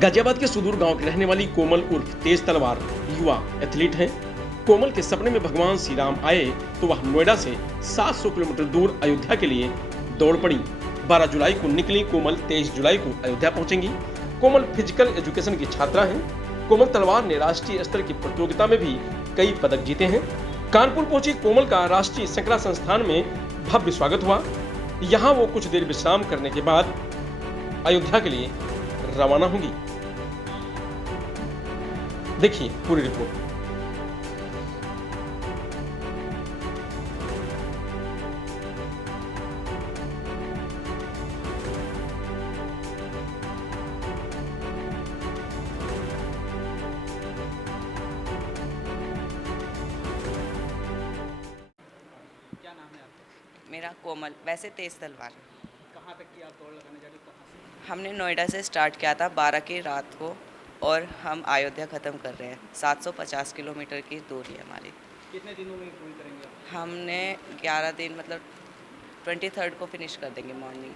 गाजियाबाद के सुदूर गांव की रहने वाली कोमल उर्फ तेज तलवार युवा एथलीट हैं। कोमल के सपने में भगवान श्री राम आए तो वह नोएडा से 700 किलोमीटर दूर अयोध्या के लिए दौड़ पड़ी। 12 जुलाई को निकली कोमल 23 जुलाई को अयोध्या पहुंचेंगी। कोमल फिजिकल एजुकेशन की छात्रा हैं। कोमल तलवार ने राष्ट्रीय स्तर की प्रतियोगिता में भी कई पदक जीते हैं। कानपुर पहुंची कोमल का राष्ट्रीय संकरा संस्थान में भव्य स्वागत हुआ। यहाँ वो कुछ देर विश्राम करने के बाद अयोध्या के लिए रवाना होंगी। देखिए पूरी रिपोर्ट। क्या नाम है आपका? मेरा कोमल, वैसे तेज तलवार। कहाँ तक की आप दौड़ लगाने जा रही हो? कहाँ से? हमने नोएडा से स्टार्ट किया था 12 की रात को और हम अयोध्या ख़त्म कर रहे हैं। 750 किलोमीटर की दूरी है हमारी। कितने दिनों में पूरी करेंगे आप? हमने 11 दिन मतलब 23 को फिनिश कर देंगे मॉर्निंग।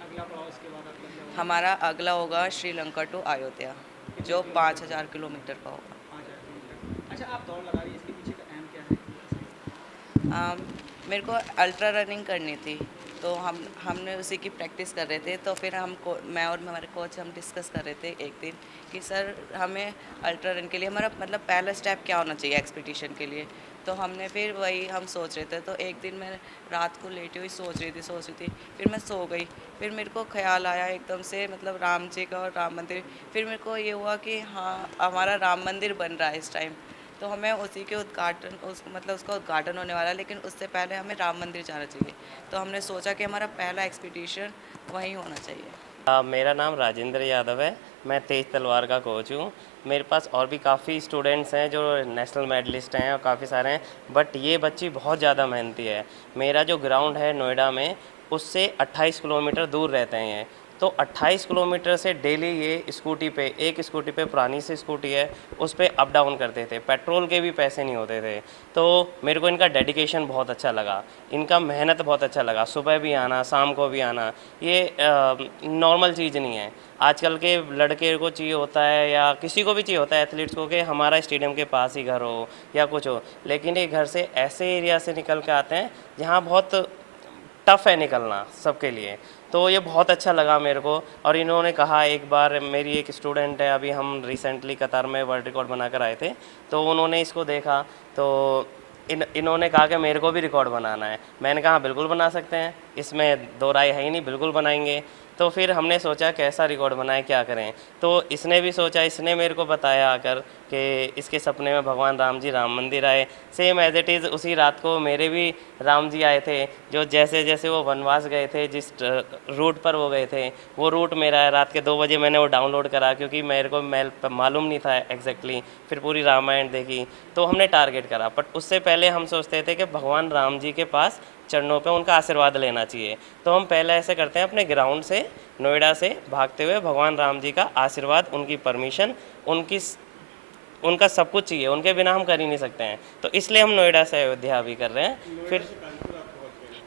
अगला पड़ाव इसके बाद आपका क्या होगा? हमारा अगला होगा श्रीलंका टू अयोध्या, जो 5000 किलोमीटर का होगा। 5000 किलोमीटर। अच्छा, आप दौड़ लगा रही है, इसके पीछे का एम क्या है? मेरे को अल्ट्रा रनिंग करनी थी, तो हमने उसी की प्रैक्टिस कर रहे थे। तो फिर मैं और हमारे कोच हम डिस्कस कर रहे थे एक दिन कि सर हमें अल्ट्रा रन के लिए हमारा मतलब पहला स्टेप क्या होना चाहिए एक्सपीडिशन के लिए। तो हमने फिर वही हम सोच रहे थे। तो एक दिन मैं रात को लेटी हुई सोच रही थी, फिर मैं सो गई। फिर मेरे को ख्याल आया एकदम से, मतलब राम जी का और राम मंदिर। फिर मेरे को ये हुआ कि हाँ, हमारा राम मंदिर बन रहा है इस टाइम, तो हमें उसी के उसका उद्घाटन होने वाला है, लेकिन उससे पहले हमें राम मंदिर जाना चाहिए। तो हमने सोचा कि हमारा पहला एक्सपीडिशन वहीं होना चाहिए। मेरा नाम राजेंद्र यादव है। मैं तेज तलवार का कोच हूँ। मेरे पास और भी काफ़ी स्टूडेंट्स हैं जो नेशनल मेडलिस्ट हैं और काफ़ी सारे हैं, बट ये बच्ची बहुत ज़्यादा मेहनती है। मेरा जो ग्राउंड है नोएडा में, उससे 28 किलोमीटर दूर रहते हैं ये। तो 28 किलोमीटर से डेली ये एक स्कूटी पे पुरानी सी स्कूटी है, उस पे अप डाउन करते थे। पेट्रोल के भी पैसे नहीं होते थे। तो मेरे को इनका डेडिकेशन बहुत अच्छा लगा, इनका मेहनत बहुत अच्छा लगा। सुबह भी आना, शाम को भी आना, ये नॉर्मल चीज़ नहीं है। आजकल के लड़के को चाहिए होता है या किसी को भी चाहिए होता है एथलीट्स को कि हमारा स्टेडियम के पास ही घर हो या कुछ हो, लेकिन ये घर से ऐसे एरिया से निकल के आते हैं जहाँ बहुत टफ़ है निकलना सबके लिए। तो ये बहुत अच्छा लगा मेरे को। और इन्होंने कहा, एक बार मेरी एक स्टूडेंट है, अभी हम रिसेंटली कतार में वर्ल्ड रिकॉर्ड बना कर आए थे, तो उन्होंने इसको देखा तो इन्होंने कहा कि मेरे को भी रिकॉर्ड बनाना है। मैंने कहा बिल्कुल बना सकते हैं, इसमें दो राय है ही नहीं, बिल्कुल बनाएंगे। तो फिर हमने सोचा कैसा रिकॉर्ड बनाए, क्या करें। तो इसने भी सोचा, इसने मेरे को बताया आकर कि इसके सपने में भगवान राम जी राम मंदिर आए। सेम एज इट इज़ उसी रात को मेरे भी राम जी आए थे, जो जैसे जैसे वो वनवास गए थे, जिस रूट पर वो गए थे, वो रूट मेरा है। रात के 2 बजे मैंने वो डाउनलोड करा, क्योंकि मेरे को मालूम नहीं था एग्जैक्टली। फिर पूरी रामायण देखी, तो हमने टारगेट करा। बट उससे पहले हम सोचते थे कि भगवान राम जी के पास चरणों पे उनका आशीर्वाद लेना चाहिए। तो हम पहले ऐसे करते हैं, अपने ग्राउंड से नोएडा से भागते हुए भगवान राम जी का आशीर्वाद, उनकी परमिशन, उनका सब कुछ चाहिए, उनके बिना हम कर ही नहीं सकते हैं। तो इसलिए हम नोएडा से अयोध्या भी कर रहे हैं। फिर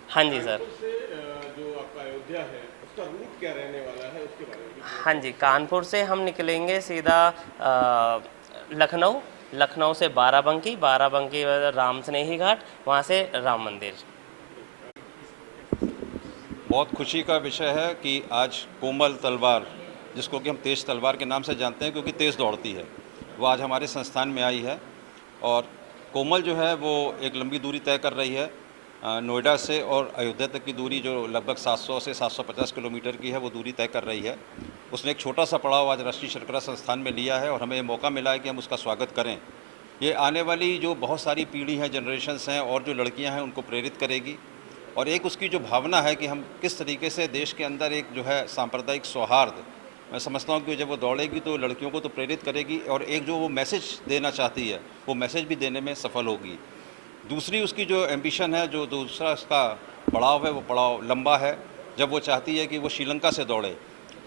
हाँ जी सर। जो आपका अयोध्या है उसका रूट क्या रहने वाला है, उसके बारे में? हाँ जी, कानपुर से हम निकलेंगे सीधा लखनऊ से बाराबंकी राम स्नेही घाट, वहाँ से राम मंदिर। बहुत खुशी का विषय है कि आज कोमल तलवार, जिसको कि हम तेज तलवार के नाम से जानते हैं क्योंकि तेज़ दौड़ती है, वो आज हमारे संस्थान में आई है। और कोमल जो है वो एक लंबी दूरी तय कर रही है। नोएडा से और अयोध्या तक की दूरी जो लगभग 700 से 750 किलोमीटर की है, वो दूरी तय कर रही है। उसने एक छोटा सा पड़ाव आज राष्ट्रीय शर्करा संस्थान में लिया है और हमें ये मौका मिला है कि हम उसका स्वागत करें। ये आने वाली जो बहुत सारी पीढ़ी हैं, जनरेशन्स हैं और जो लड़कियां हैं, उनको प्रेरित करेगी। और एक उसकी जो भावना है कि हम किस तरीके से देश के अंदर एक जो है सांप्रदायिक सौहार्द, मैं समझता हूँ कि जब वो दौड़ेगी तो लड़कियों को तो प्रेरित करेगी, और एक जो वो मैसेज देना चाहती है वो मैसेज भी देने में सफल होगी। दूसरी उसकी जो एम्बिशन है, जो दूसरा उसका पड़ाव है, वो पड़ाव लंबा है। जब वो चाहती है कि वो श्रीलंका से दौड़े।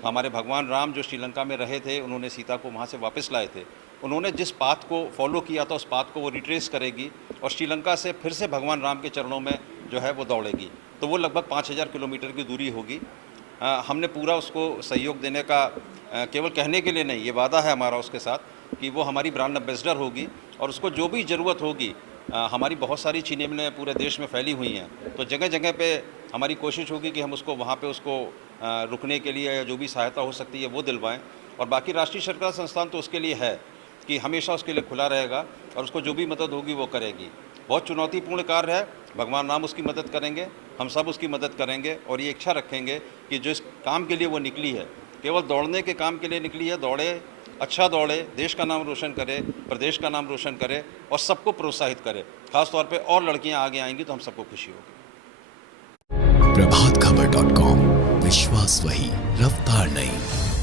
हमारे भगवान राम जो श्रीलंका में रहे थे, उन्होंने सीता को वहाँ से वापस लाए थे। उन्होंने जिस पाथ को फॉलो किया था, उस पाथ को वो रिट्रेस करेगी और श्रीलंका से फिर से भगवान राम के चरणों में जो है वो दौड़ेगी। तो वो लगभग 5000 किलोमीटर की दूरी होगी। हमने पूरा उसको सहयोग देने का केवल कहने के लिए नहीं, ये वादा है हमारा उसके साथ कि वो हमारी ब्रांड एम्बेसडर होगी और उसको जो भी ज़रूरत होगी, हमारी बहुत सारी चीनी मिलें पूरे देश में फैली हुई हैं, तो जगह जगह पे हमारी कोशिश होगी कि हम उसको वहाँ पे उसको रुकने के लिए या जो भी सहायता हो सकती है वो दिलवाएं। और बाकी राष्ट्रीय सरकार संस्थान तो उसके लिए है कि हमेशा उसके लिए खुला रहेगा और उसको जो भी मदद होगी वो करेगी। बहुत चुनौतीपूर्ण कार्य है, भगवान राम उसकी मदद करेंगे, हम सब उसकी मदद करेंगे और ये इच्छा रखेंगे कि जो इस काम के लिए वो निकली है, केवल दौड़ने के काम के लिए निकली है, दौड़े, अच्छा दौड़े, देश का नाम रोशन करे, प्रदेश का नाम रोशन करे और सबको प्रोत्साहित करे। खास तौर पे और लड़कियां आगे आएंगी तो हम सबको खुशी होगी। प्रभातखबर.com, विश्वास वही, रफ्तार नहीं।